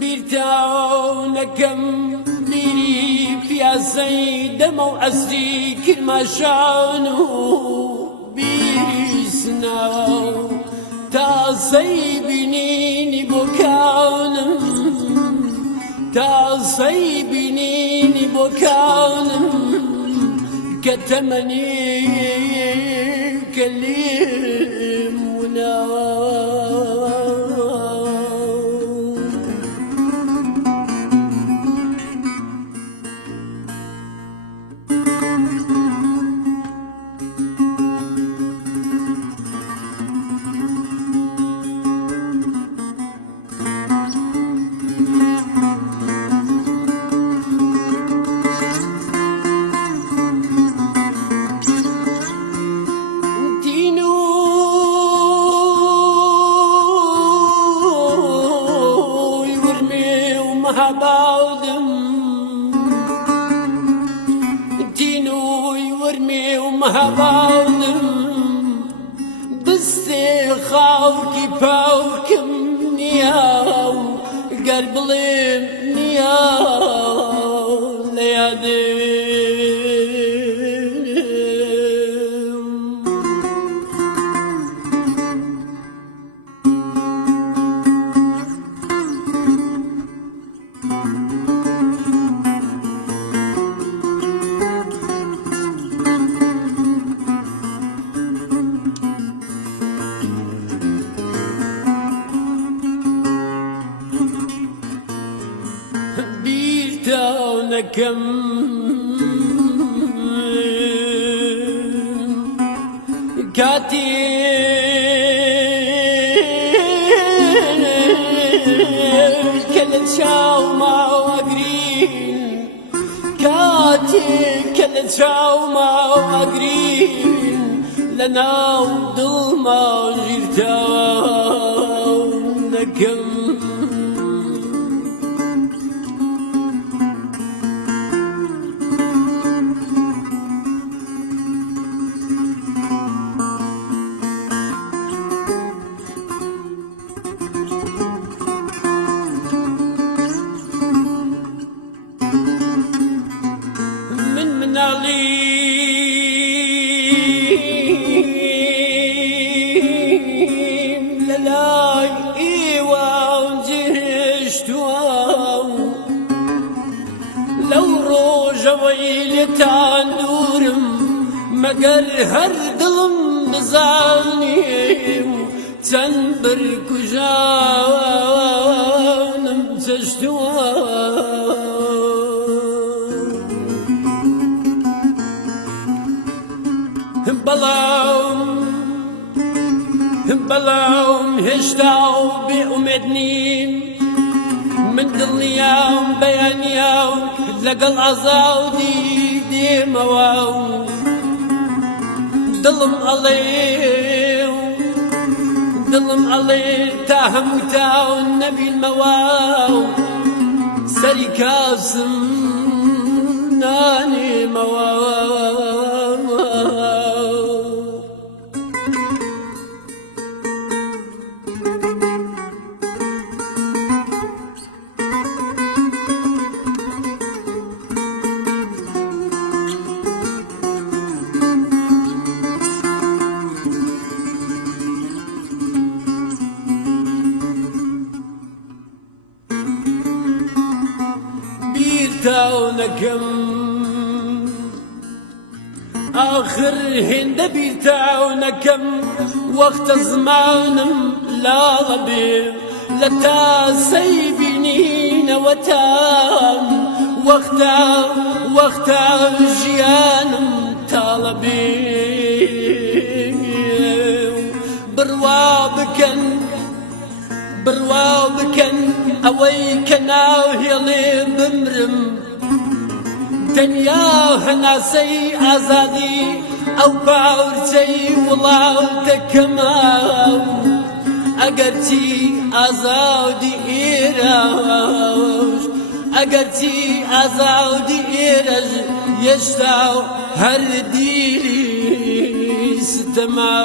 bir taunekam biri piyasayı demo asri kirmaşanu bir sınav tasayı binini bokanım tasayı binini bokanım كتمني كلمنا بعضم دينو يورمي ومها بعضم دستي خاوكي باوكم نياو قلبي نياو ليادم كم كاتي كل شاو ما أقرين كاتي كل شاو ما أقرين لنا ضلما جرتاو نكم للاي ايوا وجهشتوا لو روجا ويلتان دورم مگر هر دلم بزانيم تنبر كجانم تشتوا بلاوم هشتاو بأمدنيم من دلنياوم بيانياوم لقل عزاو دي مواو دلم عليه تاهم تاو النبي المواو سري كاسم ناني مواو تاونكم آخر هند بيرتاونكم وقت زمانم لا غبير لتا سيبنين وتام وقت جيانم طالبي تەواو بکەن ئەوەی کە ناو هێڵێ بمرم دنیا هەناسەی ئازادی ئەو باورچەی وڵاتەکەمە ئەگەرچی ئازادی ئێرەش ئەگەرچی ئازادی ئێرەش هێشتا هەر دیری ستەما